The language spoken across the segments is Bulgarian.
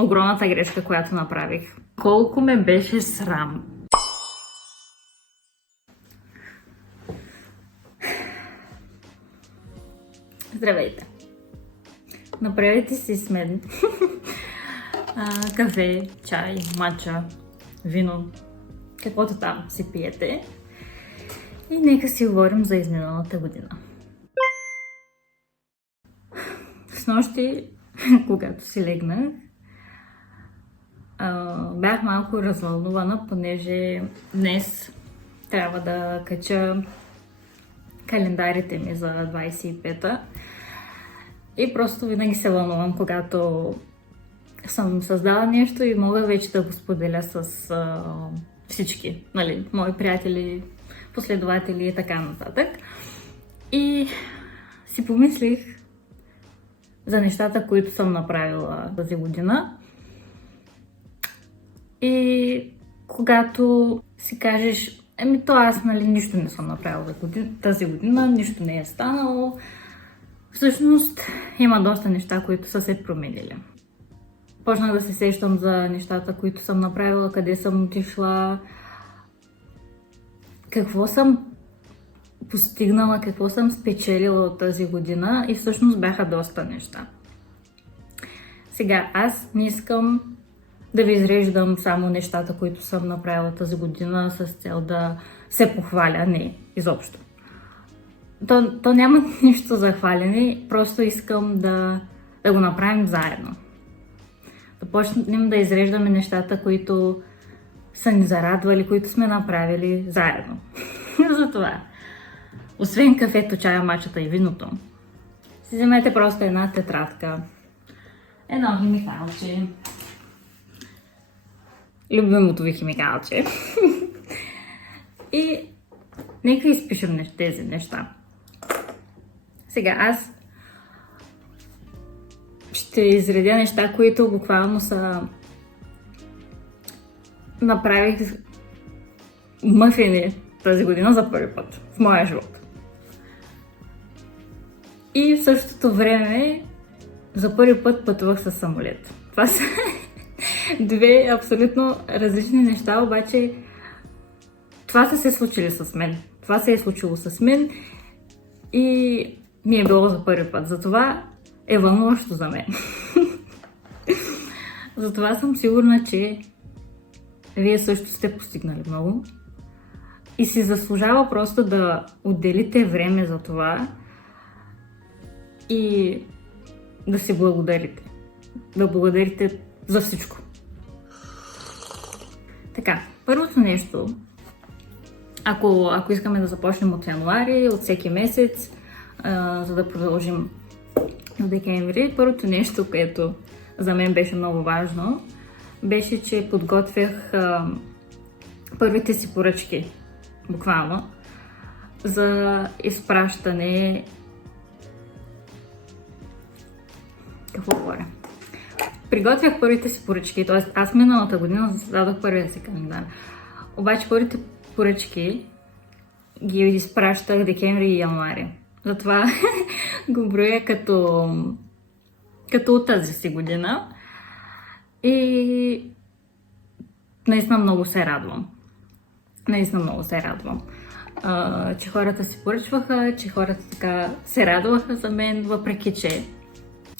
огромната грешка, която направих. Колко ме беше срам. Здравейте! Направете си с мен кафе, чай, матча, вино, каквото там си пиете. И нека си говорим за изминалата година. Снощи, когато си легнах, бях малко развълнувана, понеже днес трябва да кача календарите ми за 25-та. И просто винаги се вълнувам, когато съм създала нещо и мога вече да го споделя с всички, нали, мои приятели, последователи и така нататък. И си помислих за нещата, които съм направила тази година. И когато си кажеш, то аз, нали, нищо не съм направила тази година, нищо не е станало, всъщност има доста неща, които са се променили. Почнах да се сещам за нещата, които съм направила, къде съм отишла, какво съм постигнала, какво съм спечелила от тази година и всъщност бяха доста неща. Сега, аз не искам да ви изреждам само нещата, които съм направила тази година с цел да се похваля, не, изобщо. То няма нищо за хвалене, просто искам да го направим заедно. Да почнем да изреждаме нещата, които са ни зарадвали, които сме направили заедно. Затова, освен кафето, чая, мачата и виното, си вземете просто една тетрадка, едно химикалче, любимото ви химикалче и нека изпишем тези неща. Сега аз ще изредя неща, които буквално са направих мъфини тази година за първи път в моя живот. И в същото време за първи път пътувах със самолет. Това са две абсолютно различни неща, обаче това са се случили с мен. Това се е случило с мен и ми е било за първи път. Затова е вълнуващо за мен. Затова съм сигурна, че вие също сте постигнали много и си заслужава просто да отделите време за това и да си благодарите. Да благодарите за всичко. Така, първото нещо, ако искаме да започнем от януари, от всеки месец, за да продължим в декември, първото нещо, което за мен беше много важно, беше, че подготвях първите си поръчки, буквално, за изпращане. Какво говоря? Приготвях първите си поръчки, т.е. аз миналата година зададох първия си календар. Обаче първите поръчки ги изпращах декември и януари. Затова го броя като от тази си година. И наистина много се радвам. Че хората си поръчваха, че хората така се радваха за мен, въпреки че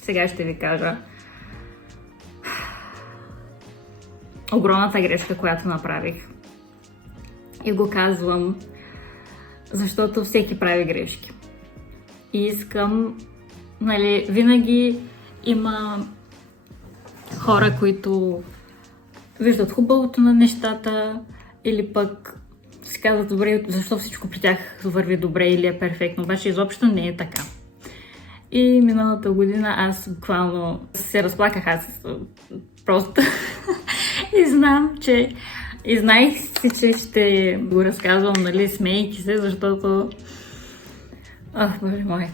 сега ще ви кажа огромната грешка, която направих. И го казвам, защото всеки прави грешки. И искам, нали, винаги има хора, които виждат хубавото на нещата или пък си казват, добре, защо всичко при тях върви добре или е перфектно. Обаче изобщо не е така. И миналата година аз буквално се разплаках, аз просто и знам, че и знаех си, че ще го разказвам, нали, смейки се, защото боже мой.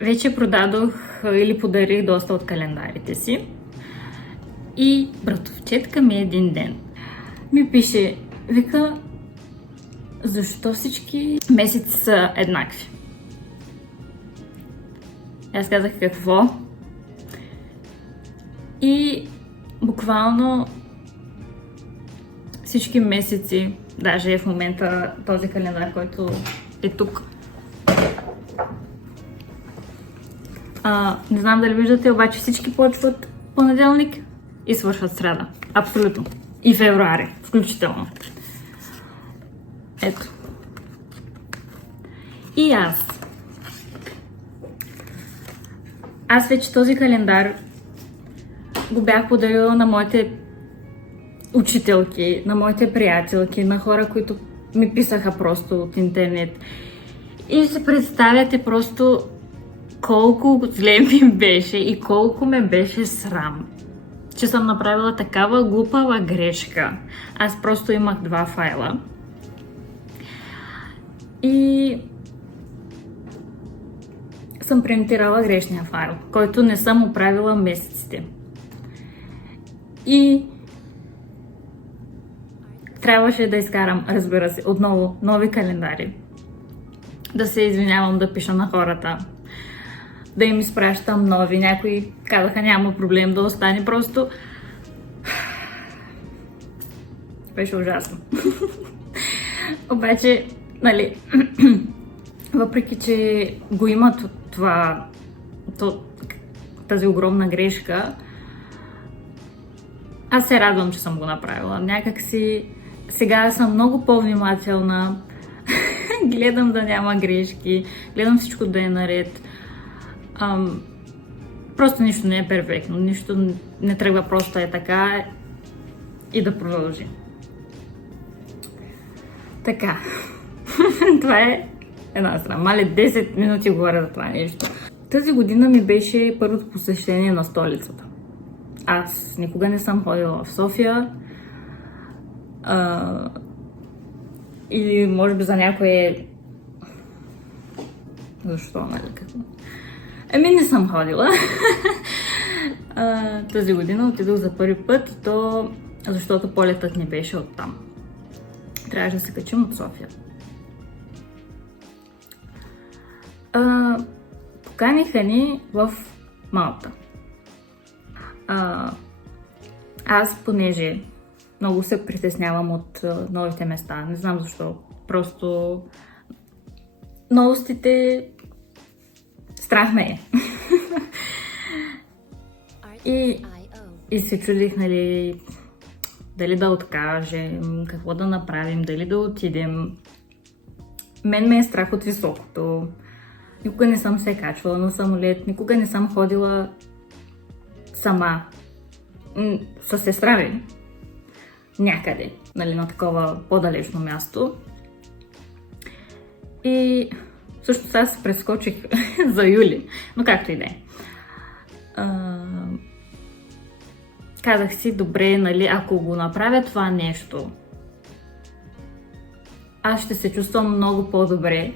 Вече продадох или подарих доста от календарите си. И братовчетка ми един ден ми пише, вика, защо всички месеци са еднакви? Аз казах, какво? И буквално всички месеци, даже в момента този календар, който е тук. Не знам дали виждате, обаче всички почват понеделник и свършват сряда. Абсолютно. И февруари, включително. Ето. И аз вече този календар го бях подарила на моите учителки, на моите приятелки, на хора, които ми писаха просто от интернет. И се представяте просто колко зле ми беше и колко ме беше срам, че съм направила такава глупава грешка. Аз просто имах 2 файла. И съм принтирала грешния файл, който не съм оправила месеците. И трябваше да изкарам, разбира се, отново нови календари. Да се извинявам, да пиша на хората, да им изпращам нови. Някои казаха, няма проблем да остане, просто беше ужасно. Обаче, нали, въпреки че го има тази огромна грешка, аз се радвам, че съм го направила. Някак си сега съм много по-внимателна, гледам да няма грешки, гледам всичко да е наред. Просто нищо не е перфектно, нищо не трябва просто е така и да продължи. Така, това е една страна. Мале 10 минути говоря за това нещо. Тази година ми беше първото посещение на столицата. Аз никога не съм ходила в София. Или може би за някое... Защо, нали? Не съм ходила. Тази година отидох за първи път и то защото полетът ни беше оттам. Трябваше да се качим от София. Поканиха ни в Малта. Аз, понеже много се притеснявам от новите места, не знам защо, просто новостите страх ме е. И се чудих, нали, дали да откажем, какво да направим, дали да отидем. Мен ме е страх от високото. Никога не съм се качвала на самолет, никога не съм ходила сама със сестра ми някъде, нали, на такова по-далечно място. И всъщност аз прескочих за юли, но както и да е. Казах си, добре, нали, ако го направя това нещо, аз ще се чувствам много по-добре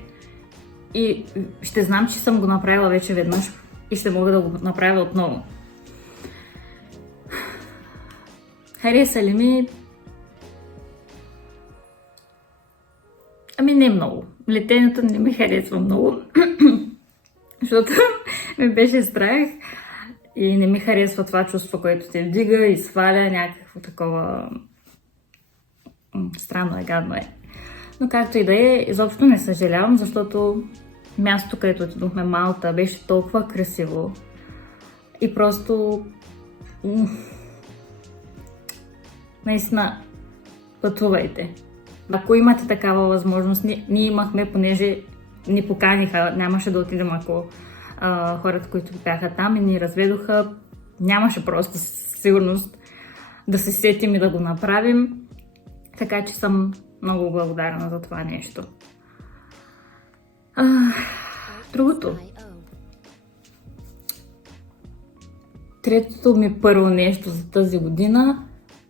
и ще знам, че съм го направила вече веднъж и ще мога да го направя отново. Хареса ли ми? Не много. Летенето не ми харесва много, защото ми беше страх и не ми харесва това чувство, което те вдига и сваля, някакво такова странно е, гадно е. Но както и да е, изобщо не съжалявам, защото мястото, където отидохме, Малта, беше толкова красиво и просто наистина пътувайте. Ако имате такава възможност, ние имахме, понеже ни поканиха, нямаше да отидем, ако хората, които бяха там и ни разведоха, нямаше просто сигурност да се сетим и да го направим. Така че съм много благодарна за това нещо. Другото. Третото ми първо нещо за тази година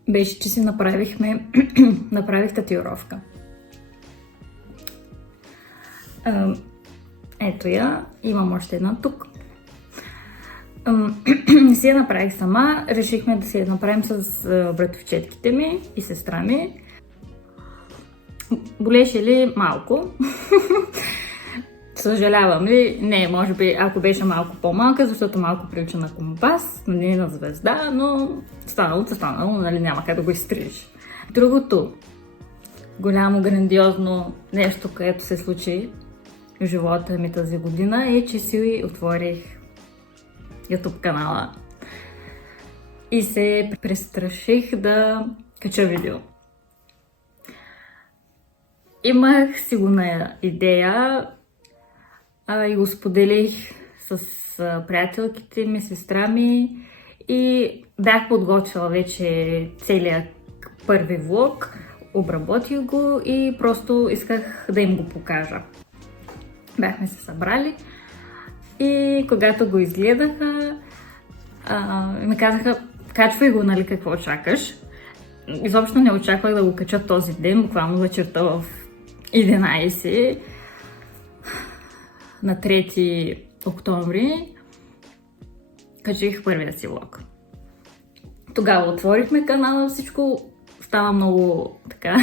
беше, че си направих татуировка. Ето я, имам още една тук. Не си я направих сама, решихме да си я направим с братовчетките ми и сестра ми. Болеше ли? Малко. Съжалявам ли? Не, може би ако беше малко по-малка, защото малко прилича на компас, не на звезда, но станало, нали, няма как да го изтриш. Другото голямо, грандиозно нещо, което се случи в живота ми тази година е, че си отворих YouTube канала и се престраших да кача видео. Имах сигурна идея и го споделих с приятелките ми, сестра ми и бях подготвила вече целият първи влог, обработих го и просто исках да им го покажа. Бяхме се събрали и когато го изгледаха, ми казаха, качвай го, нали, какво чакаш. Изобщо не очаквах да го кача този ден, буквално вечерта в 11 на 3 октомври качих първия си влог. Тогава отворихме канала, всичко става много така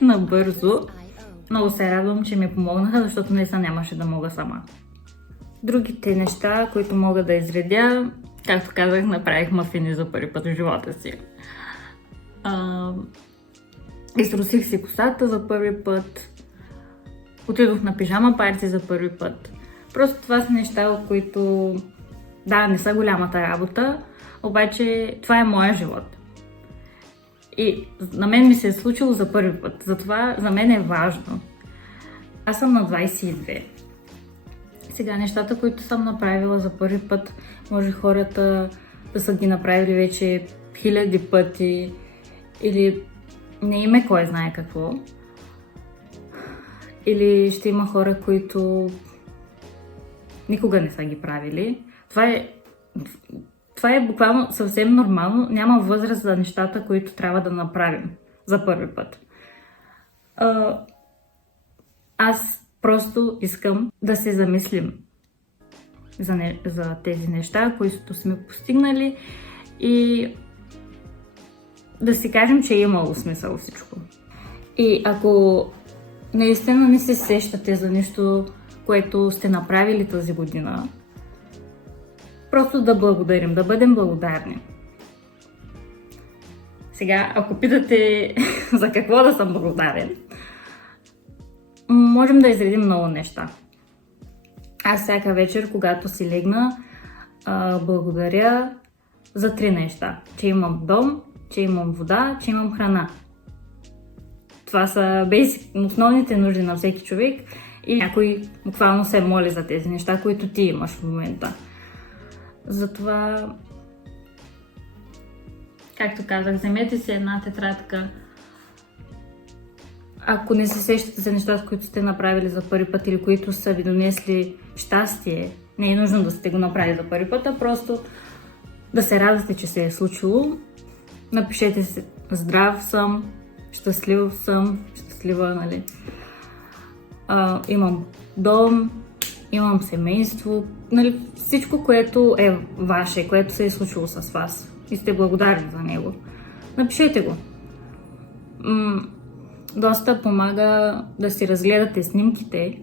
набързо. Много се радвам, че ми помогнаха, защото наистина нямаше да мога сама. Другите неща, които мога да изредя, както казах, направих мафини за първи път в живота си. Изтрусих си косата за първи път. Отидох на пижама парти за първи път. Просто това са неща, от които, да, не са голямата работа, обаче това е моя живот. И на мен ми се е случило за първи път, затова за мен е важно. Аз съм на 22. Сега нещата, които съм направила за първи път, може хората да са ги направили вече хиляди пъти или не им е кой знае какво. Или ще има хора, които никога не са ги правили. Това е буквално съвсем нормално. Няма възраст за нещата, които трябва да направим за първи път. Аз просто искам да се замислим за тези неща, които сме постигнали и да си кажем, че е имало смисъл всичко. И ако наистина не се сещате за нещо, което сте направили тази година, просто да благодарим, да бъдем благодарни. Сега, ако питате за какво да съм благодарен, можем да изредим много неща. Аз всяка вечер, когато си легна, благодаря за 3 неща. Че имам дом, че имам вода, че имам храна. Това са основните нужди на всеки човек и някой буквално се моли за тези неща, които ти имаш в момента. Затова, както казах, вземете си една тетрадка. Ако не се сещате за нещата, които сте направили за първи път или които са ви донесли щастие, не е нужно да сте го направили за първи път, а просто да се радвате, че се е случило. Напишете се: здрав съм, щастлив съм, щастлива, нали? Имам дом, имам семейство, нали? Всичко, което е ваше, което се е случило с вас и сте благодарни за него. Напишете го. Доста помага да си разгледате снимките.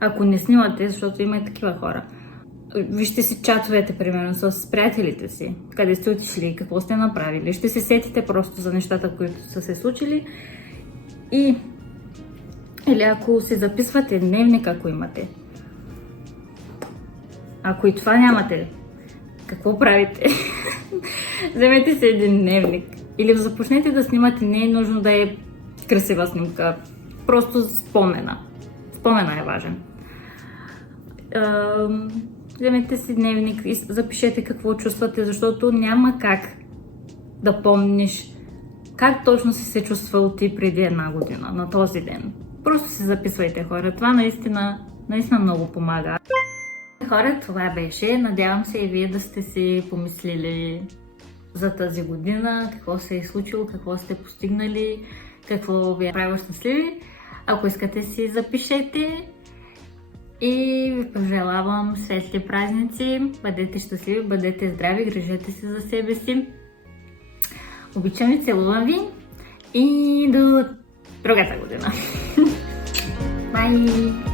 Ако не снимате, защото има и такива хора. Вижте си чатовете, примерно, с приятелите си. Къде сте отишли, какво сте направили. Ще се сетите просто за нещата, които са се случили. Или ако се записвате дневник, ако имате. Ако и това нямате, какво правите? Вземете си един дневник. Или започнете да снимате, не е нужно да е красива снимка. Просто спомена. Спомена е важен. Вземете си дневник и запишете какво чувствате, защото няма как да помниш как точно си се чувствал ти преди 1 година, на този ден. Просто си записвайте, хора. Това наистина много помага. Хора, това беше. Надявам се и вие да сте си помислили за тази година, какво се е случило, какво сте постигнали, какво ви е правило щастливи. Ако искате, си запишете и ви пожелавам светли празници. Бъдете щастливи, бъдете здрави, грижете се за себе си. Обичам ви, целувам ви и до другата година. Бай!